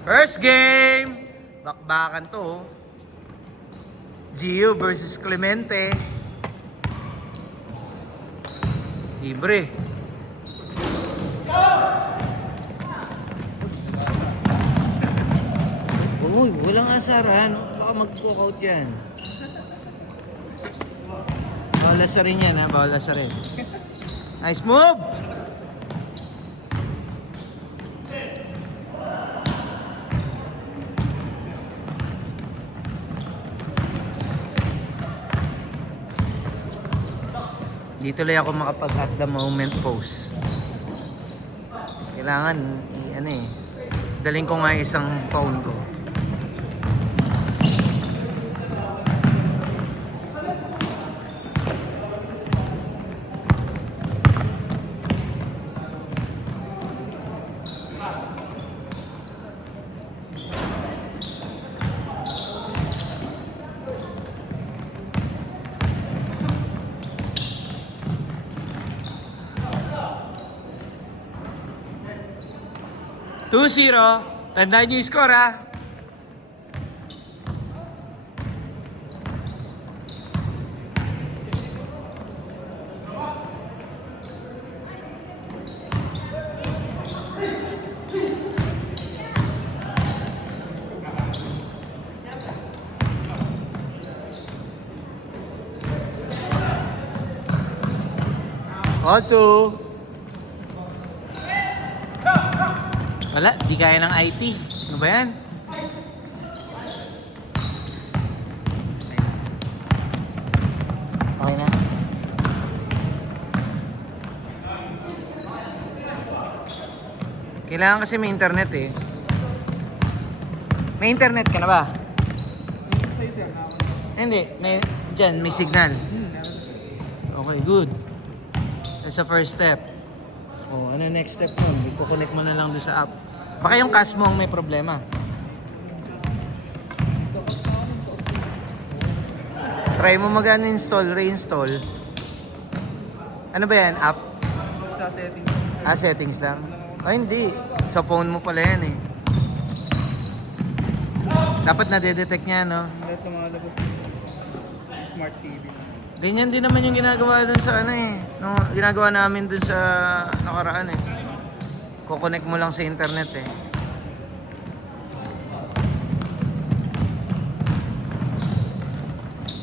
First game! Bakbakan to. Oh. Gio versus Clemente. Libre. Uy, walang asaran. Baka mag-walkout yan. Bawal lasarin yan ha, bawal lasarin. Nice move! Di tuloy ako makapag at the moment pose. Kailangan daling ko nga isang phone ko. Two-zero. Tandaan niyo yung score ha. Auto. Wala, di kaya ng IT. Ano ba yan? Okay na. Kailangan kasi may internet eh. May internet ka na ba? Hindi, dyan, may signal. Okay, good. That's the first step. Oh, ano next step mo? Iko-connect mo na lang doon sa app. Baka yung cash mo ang may problema. Try mo mag-uninstall, reinstall. Ano ba yan? App? Sa settings. Settings lang. Hindi. Sa phone mo pala yan eh. Dapat na-detect niya, no? Lahat ng mga labas smart TV. Ganyan din naman yung ginagawa dun sa no, ginagawa namin dun sa nakaraan eh. Kukonect mo lang sa internet eh.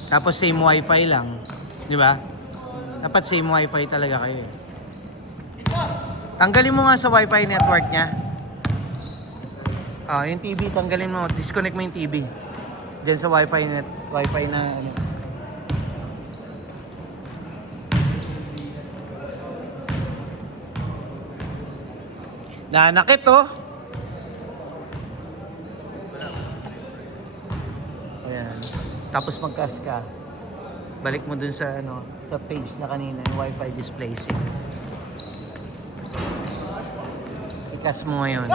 Tapos same wifi lang, di ba? Dapat same wifi talaga kayo eh. Tanggalin mo nga sa wifi network niya. Yung TV tanggalin mo, disconnect mo yung TV. Diyan sa wifi na ano. Nanakit oh. Ayan. Tapos mag-cast ka. Balik mo dun sa sa page na kanina, yung Wi-Fi display sync. I-cast mo ngayon.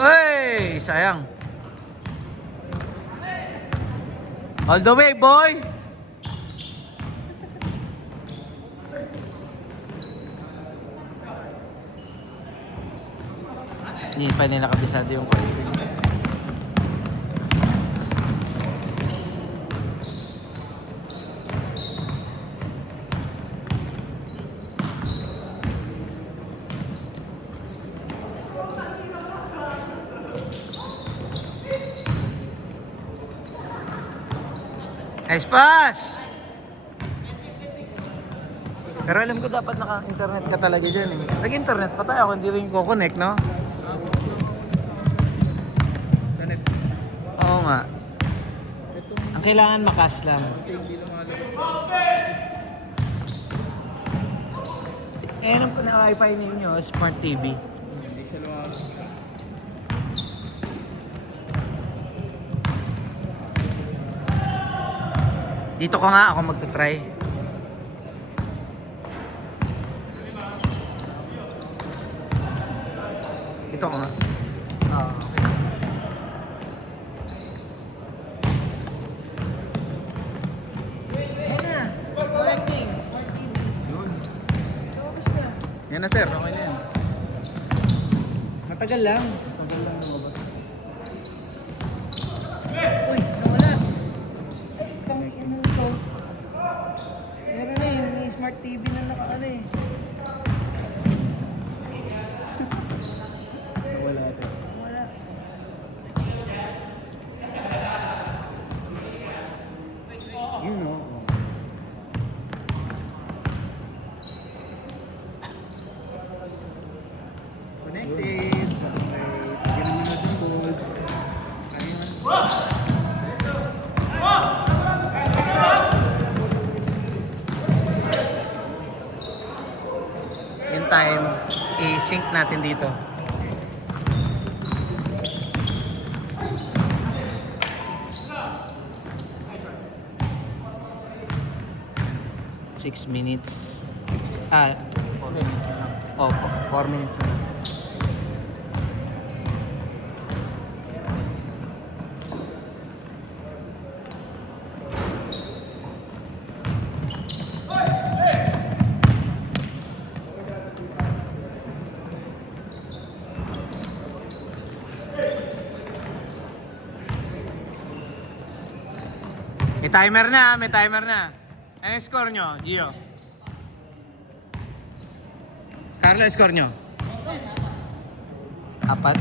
Uy! Sayang. All the way, boy! Hindi pa nila kabisado yung quality. Nice pass! Pero alam ko dapat naka-internet ka talaga dyan eh. Nag-internet pa tayo kung hindi rin ko-connect, no? Connect. Oo nga. Ang kailangan makas lang. Hindi lang mga labas. Ano po na wifi ninyo? Smart TV. Hindi siya lumakas. Dito ko nga ako magta-try. Ito ko nga. Okay. tagal lang. Tagal lang lumabas. Uy, nawala. Kami, ano ito? Meron na yung smart TV na naka-ano eh. Wala siya. Wala. Yun o. Connected. Okay. Pwede naman natin gold. Ayun. In time, i-sync natin dito. Six minutes. 4 minutes na lang. Opo, 4 minutes na lang. May timer na, may timer na. Ano yung score nyo, Gio? Carlo, score nyo? 4.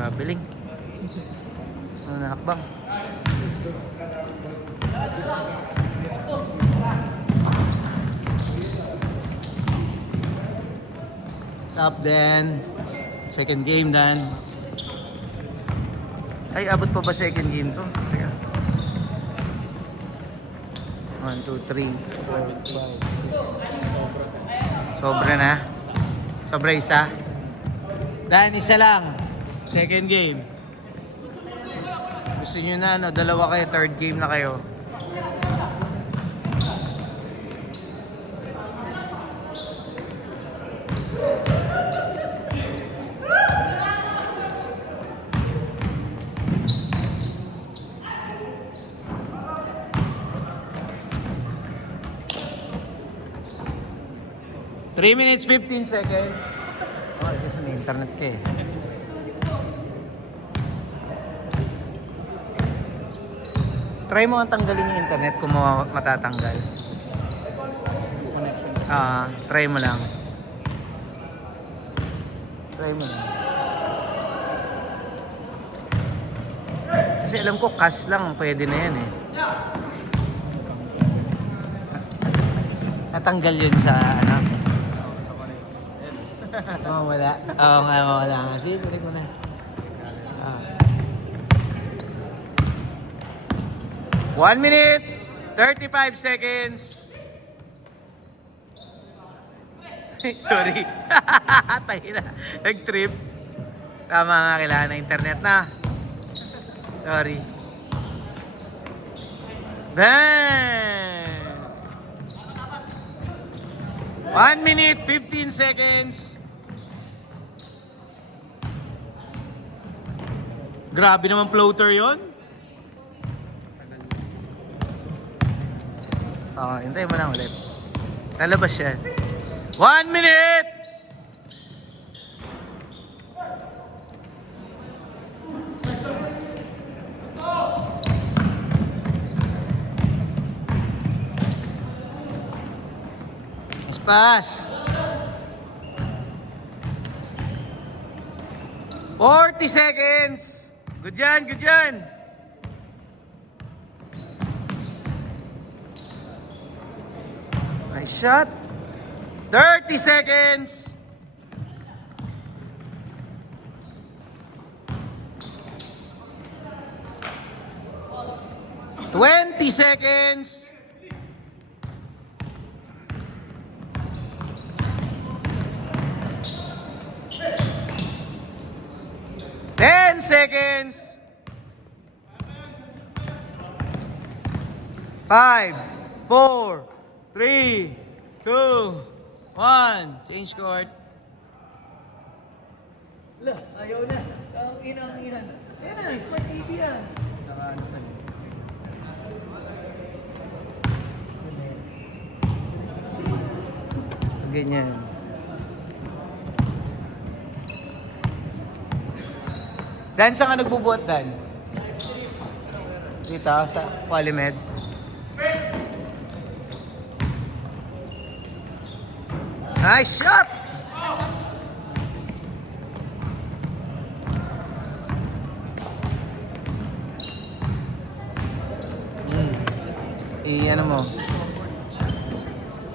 Babiling. Ano na hakbang? Top then. Second game dan. Ay, abot pa ba second game to? Teka. 1, 2, 3, 4, 5, 6. Sobra na. Sobra isa. Dan, isa lang. Second game. Gusto nyo na, no? Dalawa kayo, third game na kayo. Three minutes, 15 seconds. Oh, kasi may internet ka eh. Try mo ang tanggalin yung internet kung matatanggal. Try mo lang. Try mo lang. Kasi alam ko cash lang, pwede na yan eh. Natanggal yun sa ano? Oh, wala. Oo nga, wala nga. Sige, balik mo na. Ah. 1 minute, 35 seconds. Sorry. Tayo na. Nag-trip. Tama nga, kailangan na internet na. Sorry. Bang! 1 minute, 15 seconds. Grabe naman floater yon. Hintay mo lang ulit. Lalabas yan. 1 minute! Pass. 40 seconds. Good yan, good yan. Nice shot. 30 seconds. Twenty seconds. 10 seconds. 5, 4, 3, 2, 1. Change court. Lah, ayaw na. Ang ina. Yan na, smart TV yan. Naka ano pa. ganyan. Dan, saan ka nagbubuhat, Dan? Dito, sa Polymed. Nice shot! Ano mo?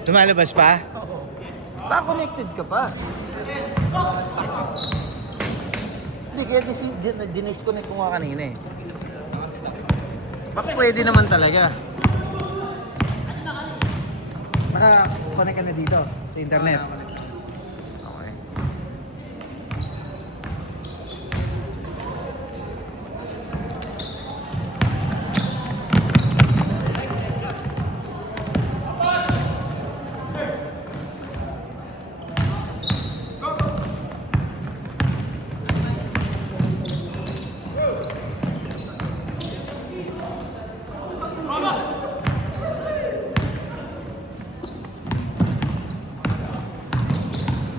Lumalabas pa? Baka connected ka pa. Hindi, kaya dinisconnect ko nga kanina eh. Baka pwede naman talaga. Naka-connect ka na dito sa internet. Okay.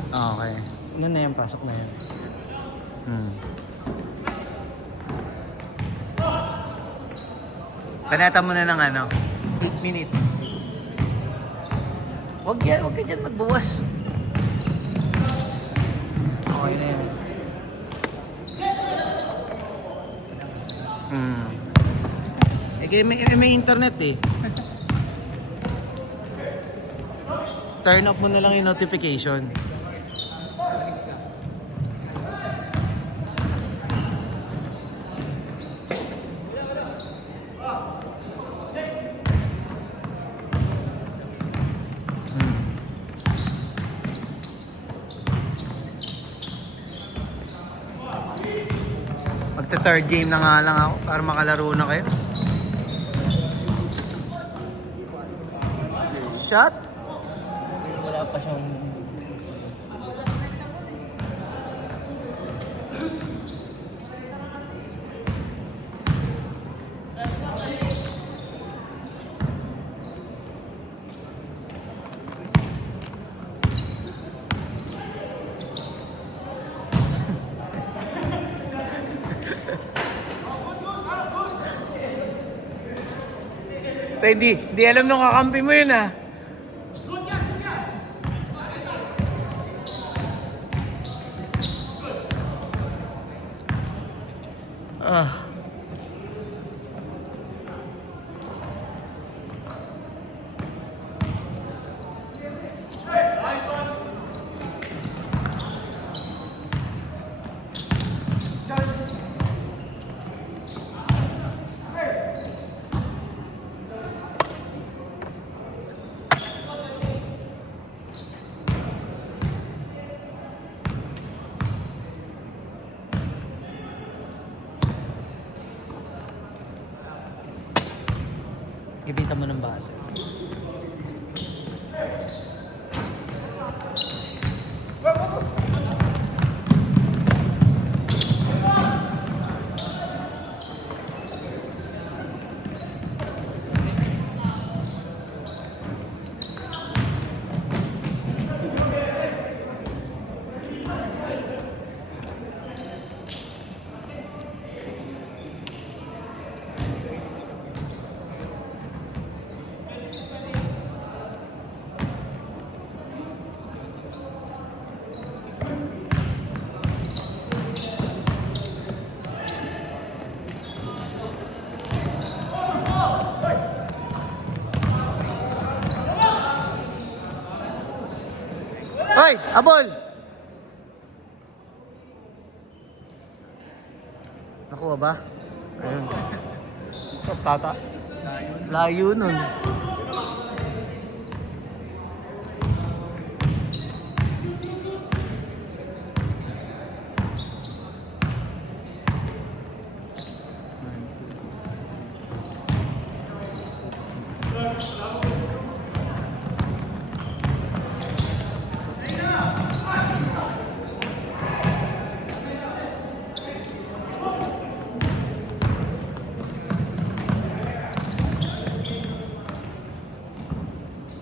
Okay. Ano na yan? Pasok na yan. Panata mo na ng 8 minutes. Huwag ka dyan magbuwas. Okay na yan. May internet eh. Turn off mo na lang yung notification. Magta-third game na nga lang ako para makalaro na kayo. Shot? Wala pa siyang... Hindi alam nung kakampi mo yun ah. Gibitan mo ng base. Hoy, abol! Nakuha ba? Ayun. Tata. Layo nun.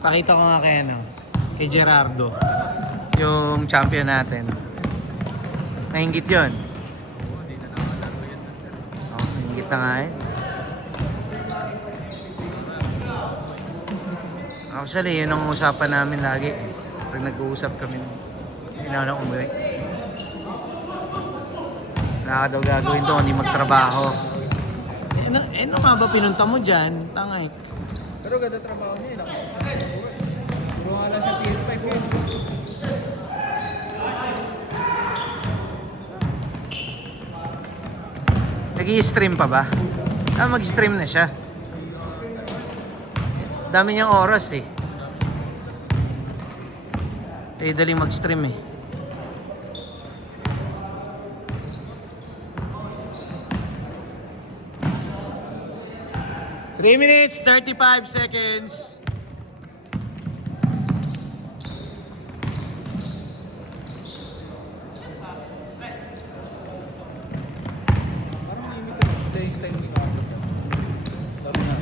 Pakita ko nga kay Kay Gerardo. Yung champion natin. Mahingit yun. Oh, mahingit na nga eh. Actually, yun ang usapan namin lagi eh. Pag nag-uusap kami, hindi na umuwi. Wala ka daw gagawin to, hindi magtrabaho. Ano nga ba pinunta mo dyan? Tangay. Pero ganda trabaho niya. Puro nga lang sa PS5 yun. Nag-i-stream pa ba? Mag-stream na siya. Dami niyang oras eh. Daling mag-stream eh. Three minutes, 35 seconds. Parang limited playing time ni Carlos. Sabi na,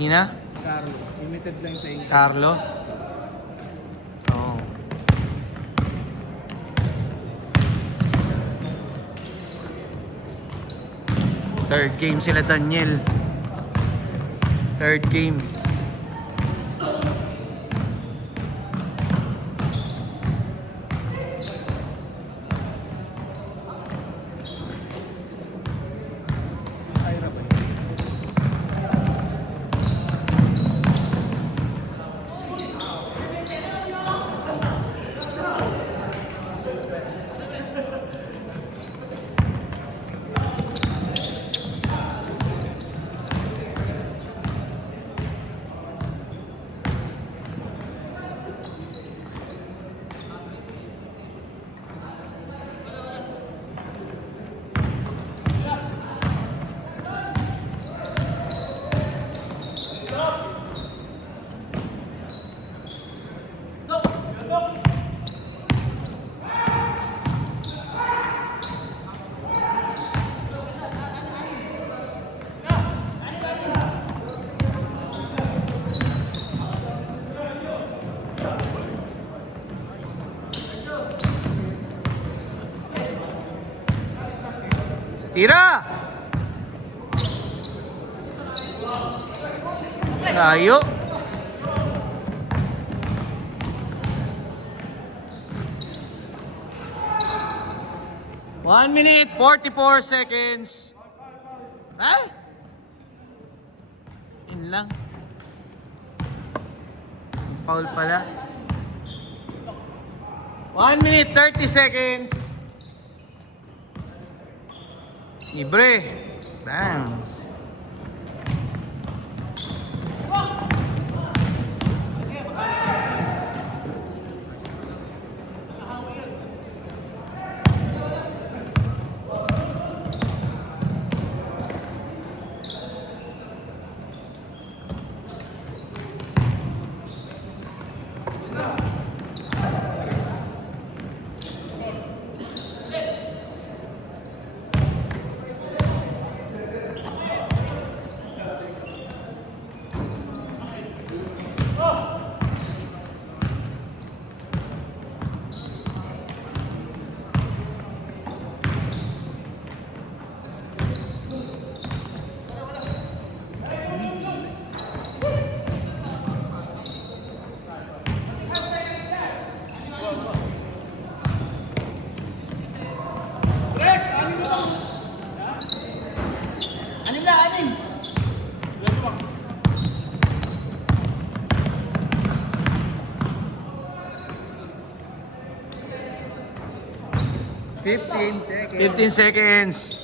Nina? Carlo. Limited lang playing time. Carlo? Oo. Third game sila Daniel. Third game. Ira ba? Tira! Layo. One minute, 44 seconds. Ah? Yun lang. Foul pala. 1 minute, 30 seconds. Libre. Bang. Anim na, anim. 15 seconds. 15 seconds.